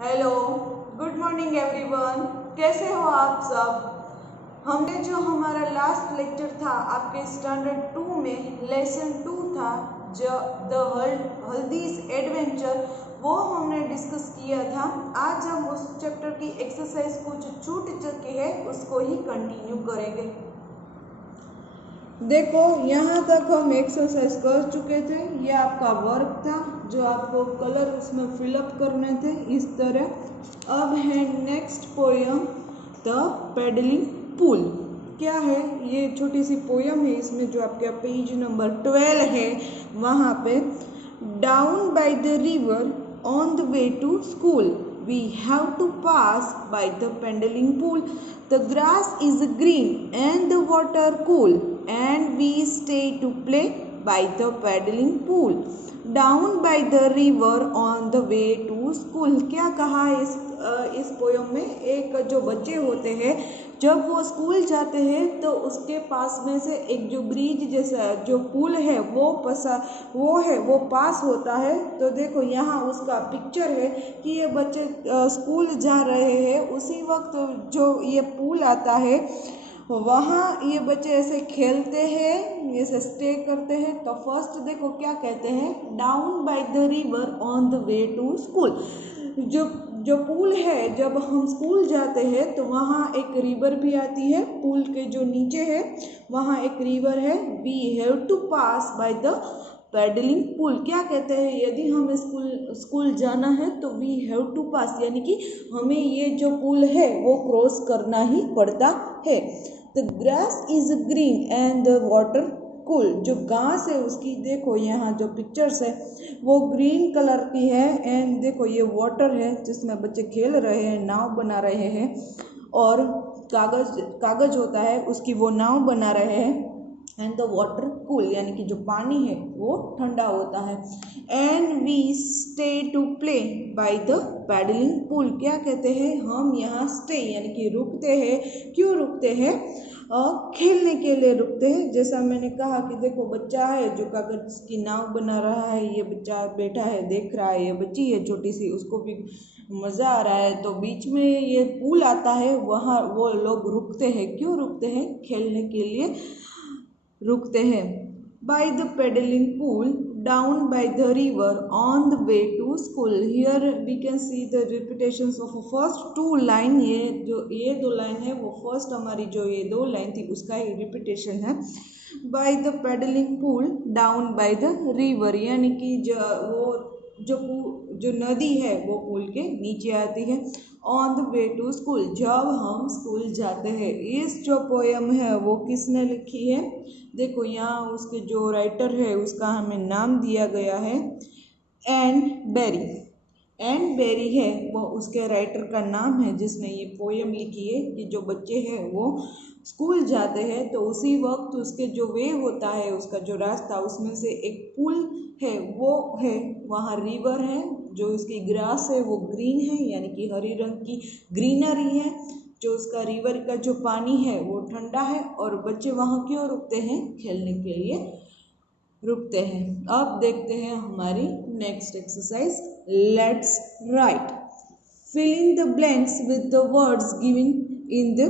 Hello, good morning everyone. कैसे हो आप सब। हमने जो हमारा लास्ट लेक्चर था आपके स्टैंडर्ड 2 में लेसन 2 था जो द हल्दीज एडवेंचर, वो हमने डिस्कस किया था। आज हम उस चैप्टर की एक्सरसाइज कुछ छूट चुकी है, उसको ही कंटिन्यू करेंगे। देखो, यहाँ तक हम एक्सरसाइज कर चुके थे। ये आपका वर्क था जो आपको कलर उसमें फिलअप करने थे इस तरह। अब है नेक्स्ट पोयम द पेडलिंग पुल। क्या है ये? छोटी सी पोयम है। इसमें जो आपका पेज नंबर 12 है वहाँ पे, down by the river on the way to school we have to pass by the paddling pool. The grass is green and the water cool, and we stay to play by the paddling pool. Down by the river on the way to school. क्या कहा इस poem में? एक जो बच्चे होते हैं जब वो स्कूल जाते हैं तो उसके पास में से एक जो ब्रिज जैसा जो पुल है वो पास होता है। तो देखो यहाँ उसका पिक्चर है कि ये बच्चे स्कूल जा रहे हैं, उसी वक्त जो ये पुल आता है वहाँ ये बच्चे ऐसे खेलते हैं, ऐसे स्टे करते हैं। तो फर्स्ट देखो क्या कहते हैं, down by the river on the way to school. जो पुल है, जब हम स्कूल जाते हैं तो वहाँ एक रिवर भी आती है। पुल के जो नीचे है वहाँ एक रिवर है। We have to pass by the paddling pool. क्या कहते हैं, यदि हमें स्कूल जाना है तो वी हैव टू पास, यानी कि हमें ये जो पुल है वो क्रॉस करना ही पड़ता है। The grass is green and the water cool. जो घास है उसकी देखो यहाँ जो पिक्चर्स है वो ग्रीन कलर की है। एंड देखो ये वाटर है जिसमें बच्चे खेल रहे हैं, नाव बना रहे हैं, और कागज होता है उसकी वो नाव बना रहे हैं। एंड द वाटर कूल, यानी कि जो पानी है वो ठंडा होता है। And we stay to play by the paddling pool. क्या कहते हैं, हम यहाँ स्टे यानी कि रुकते हैं। क्यों रुकते हैं? खेलने के लिए रुकते हैं। जैसा मैंने कहा कि देखो बच्चा है जो कागज की नाव बना रहा है, ये बच्चा बैठा है देख रहा है, ये बच्ची है छोटी सी, उसको भी मज़ा आ रहा है। तो बीच में ये पुल आता है, वहाँ वो लोग रुकते हैं। क्यों रुकते हैं? खेलने के लिए रुकते हैं। By the paddling pool down by the river on the way to school. Here we can see the repetitions of first 2 line. ये 2 लाइन है वो फर्स्ट हमारी जो ये 2 लाइन थी उसका ही रिपीटेशन है। By the paddling pool down by the river, यानी कि जो नदी है वो पुल के नीचे आती है। On the way to school, जब हम स्कूल जाते हैं। इस जो पोयम है वो किसने लिखी है? देखो यहाँ उसके जो राइटर है उसका हमें नाम दिया गया है, एन बेरी। एन बेरी है वो उसके राइटर का नाम है जिसने ये पोयम लिखी है कि जो बच्चे हैं वो स्कूल जाते हैं तो उसी वक्त उसके जो वे होता है, उसका जो रास्ता, उसमें से एक पुल है, वो है, वहाँ रिवर है, जो उसकी ग्रास है वो ग्रीन है, यानी कि हरी रंग की ग्रीनरी है। जो उसका रिवर का जो पानी है वो ठंडा है। और बच्चे वहाँ क्यों रुकते हैं? खेलने के लिए रुकते हैं। अब देखते हैं हमारी next exercise. Let's write. Fill in the blanks with the words given in the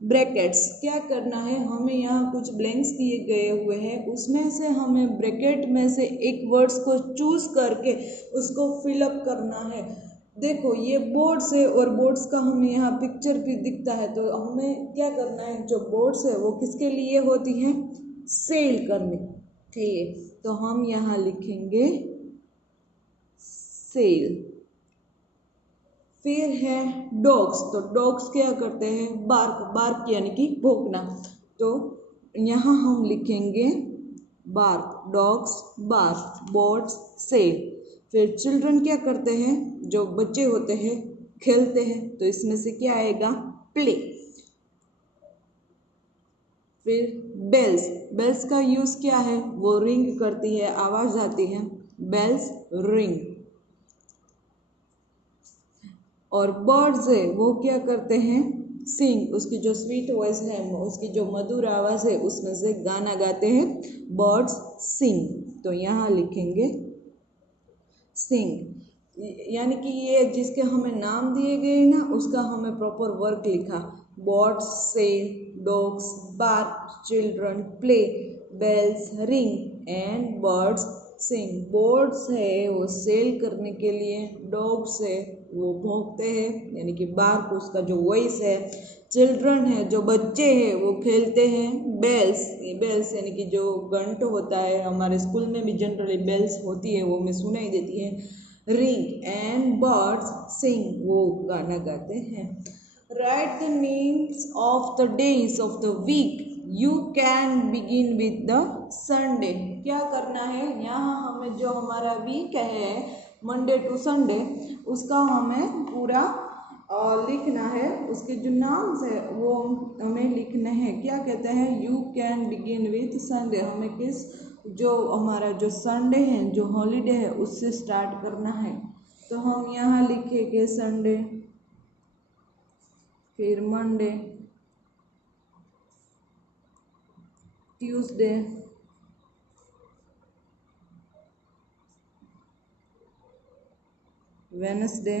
brackets. क्या करना है, हमें यहाँ कुछ ब्लैंक्स दिए गए हुए हैं, उसमें से हमें ब्रैकेट में से एक वर्ड्स को चूज करके उसको फिलअप करना है। देखो ये बोर्ड्स है और बोर्ड्स का हमें यहाँ पिक्चर भी दिखता है। तो हमें क्या करना है, जो बोर्ड्स है वो किसके लिए होती हैं? सेल करने। ठीक है, तो हम यहाँ लिखेंगे सेल। फिर है डॉग्स। तो डॉग्स क्या करते हैं? बार्क। बार्क यानी कि भौंकना। तो यहाँ हम लिखेंगे bark, dogs bark, birds sell. फिर चिल्ड्रन क्या करते हैं? जो बच्चे होते हैं खेलते हैं, तो इसमें से क्या आएगा? प्ले। फिर बेल्स। बेल्स का यूज क्या है? वो रिंग करती है, आवाज आती है, बेल्स रिंग। और बर्ड्स है वो क्या करते हैं? सिंग। उसकी जो स्वीट वॉइस है, उसकी जो मधुर आवाज है, उसमें से गाना गाते हैं, बर्ड्स सिंग। तो यहाँ लिखेंगे सिंग। यानी कि ये जिसके हमें नाम दिए गए ना उसका हमें प्रॉपर वर्क लिखा। Birds sell, dogs bark, children play, bells ring and birds sing. Birds है वो सेल करने के लिए, डॉग्स है वो भौंकते हैं यानी कि बार्क उसका जो वॉइस है, चिल्ड्रन है जो बच्चे हैं वो खेलते हैं, बेल्स यानी कि जो घंट होता है, हमारे स्कूल में भी जनरली बेल्स होती है वो हमें सुनाई देती है, रिंग एंड बर्ड्स सिंग वो गाना गाते हैं। Write the names of the days of the week. You can begin with the Sunday. क्या करना है, यहाँ हमें जो हमारा वीक है मंडे टू संडे उसका हमें पूरा लिखना है, उसके जो नाम है वो हमें लिखने हैं। क्या कहते हैं, you can begin with Sunday. हमें किस जो हमारा जो संडे है जो हॉलीडे है उससे स्टार्ट करना है। तो हम यहाँ लिखेंगे संडे, फिर मंडे, ट्यूसडे, वेडनेसडे,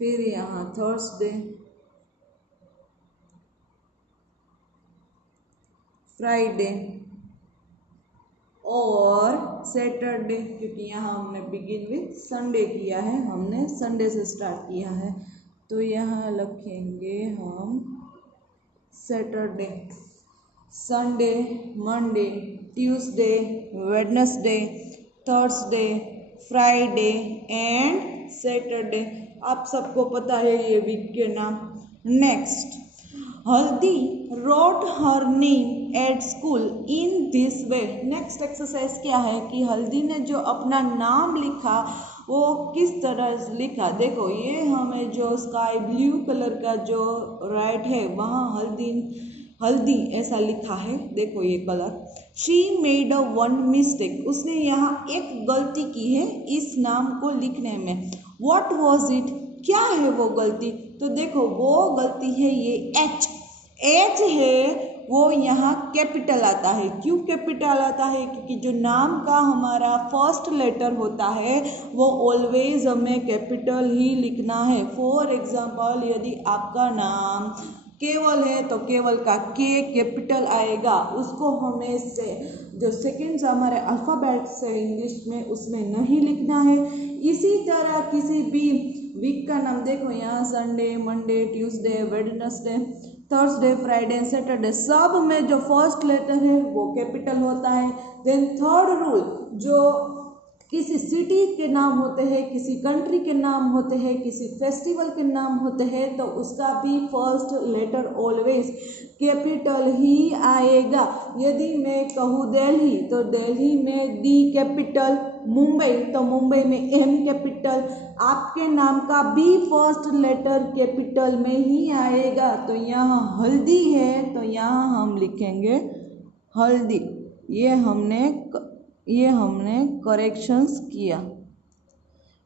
फिर यहाँ थर्सडे, फ्राइडे और सैटरडे, क्योंकि यहाँ हमने बिगिन विथ संडे किया है, हमने संडे से स्टार्ट किया है। तो यहाँ लिखेंगे हम Saturday, Sunday, Monday, Tuesday, Wednesday, Thursday, Friday and Saturday. आप सबको पता है ये वीक के नाम। नेक्स्ट, हल्दी wrote her name at school in this way। Next exercise क्या है कि हल्दी ने जो अपना नाम लिखा वो किस तरह लिखा। देखो ये हमें जो स्काई ब्लू कलर का जो राइट है वहाँ हल्दी ऐसा लिखा है। देखो ये colour. She made a one mistake. उसने यहाँ एक गलती की है इस नाम को लिखने में। What was it. क्या है वो गलती। तो देखो वो गलती है ये एच है वो यहाँ कैपिटल आता है। क्यों कैपिटल आता है, क्योंकि जो नाम का हमारा फर्स्ट लेटर होता है वो ऑलवेज हमें कैपिटल ही लिखना है। फॉर एग्जाम्पल यदि आपका नाम केवल है तो केवल का के कैपिटल आएगा, उसको हमें से जो सेकेंड्स हमारे अल्फ़ाबेट से इंग्लिश में उसमें नहीं लिखना है। इसी तरह किसी भी वीक का नाम देखो यहाँ Sunday, Monday, Tuesday, Wednesday, Thursday, Friday, Saturday सब में जो फर्स्ट लेटर है वो कैपिटल होता है। देन थर्ड रूल, जो किसी सिटी के नाम होते हैं, किसी कंट्री के नाम होते हैं, किसी फेस्टिवल के नाम होते हैं तो उसका भी फर्स्ट लेटर ऑलवेज कैपिटल ही आएगा। यदि मैं कहूँ दिल्ली तो दिल्ली में डी कैपिटल, मुंबई तो मुंबई में एम कैपिटल। आपके नाम का भी फर्स्ट लेटर कैपिटल में ही आएगा। तो यहाँ हल्दी है तो यहाँ हम लिखेंगे हल्दी। ये हमने करेक्शंस किया,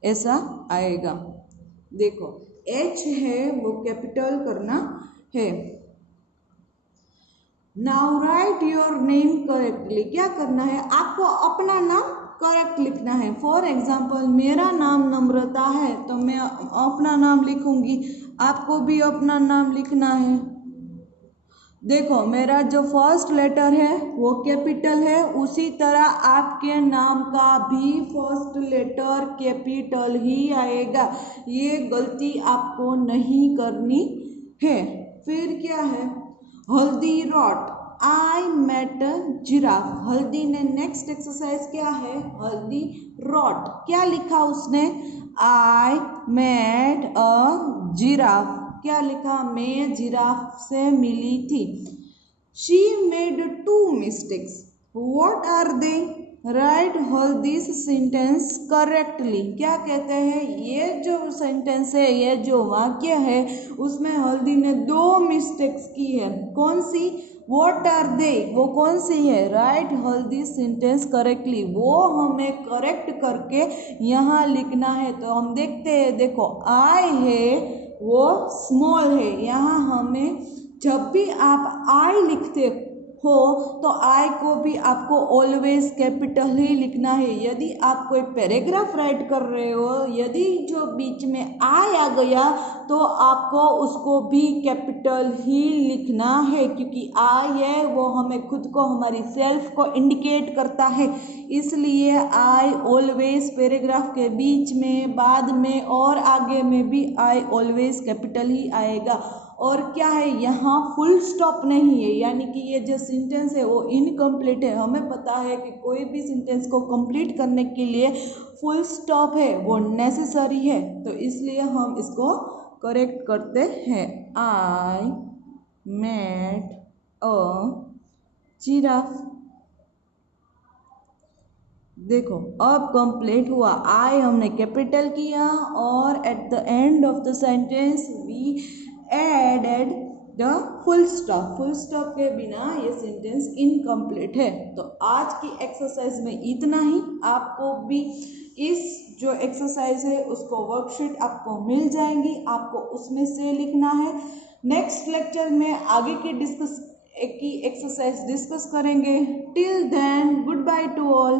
ऐसा आएगा। देखो एच है वो कैपिटल करना है। Now right your name correctly. क्या करना है, आपको अपना नाम करेक्ट लिखना है। फॉर एग्जाम्पल मेरा नाम नम्रता है तो मैं अपना नाम लिखूंगी, आपको भी अपना नाम लिखना है। देखो मेरा जो फर्स्ट लेटर है वो कैपिटल है, उसी तरह आपके नाम का भी फर्स्ट लेटर कैपिटल ही आएगा। ये गलती आपको नहीं करनी है। फिर क्या है, हल्दी रॉट आई मेट जिराफ। हल्दी ने नेक्स्ट एक्सरसाइज क्या है, हल्दी रॉट क्या लिखा उसने, आई मेट अ जिराफ। क्या लिखा, मैं जिराफ से मिली थी। She made two mistakes, what are they, write all this sentence correctly. क्या कहते हैं, ये जो सेंटेंस है, ये जो वाक्य है उसमें हल्दी ने दो मिस्टेक्स की है। कौन सी, व्हाट आर दे, वो कौन सी है, right all this sentence correctly. वो हमें करेक्ट करके यहाँ लिखना है। तो हम देखते हैं, देखो आई है वो स्मॉल है। यहाँ हमें जब भी आप आई लिखते हो तो आई को भी आपको ऑलवेज कैपिटल ही लिखना है। यदि आप कोई पैराग्राफ राइट कर रहे हो, यदि जो बीच में आई आ गया तो आपको उसको भी कैपिटल ही लिखना है, क्योंकि आई है वो हमें खुद को, हमारी सेल्फ को इंडिकेट करता है। इसलिए आई ऑलवेज पैराग्राफ के बीच में, बाद में और आगे में भी आई ऑलवेज कैपिटल ही आएगा। और क्या है, यहाँ फुल स्टॉप नहीं है, यानी कि ये जो सेंटेंस है वो इनकम्प्लीट है। हमें पता है कि कोई भी सेंटेंस को कंप्लीट करने के लिए फुल स्टॉप है वो नेसेसरी है, तो इसलिए हम इसको करेक्ट करते हैं। I met a giraffe. देखो अब कंप्लीट हुआ, आई हमने कैपिटल किया और at the end of the sentence we added the full stop. Full stop के बिना ये सेंटेंस इनकम्प्लीट है। तो आज की एक्सरसाइज में इतना ही। आपको भी इस जो एक्सरसाइज है उसको वर्कशीट आपको मिल जाएंगी, आपको उसमें से लिखना है। नेक्स्ट लेक्चर में आगे की एक्सरसाइज डिस्कस करेंगे। Till then goodbye to all.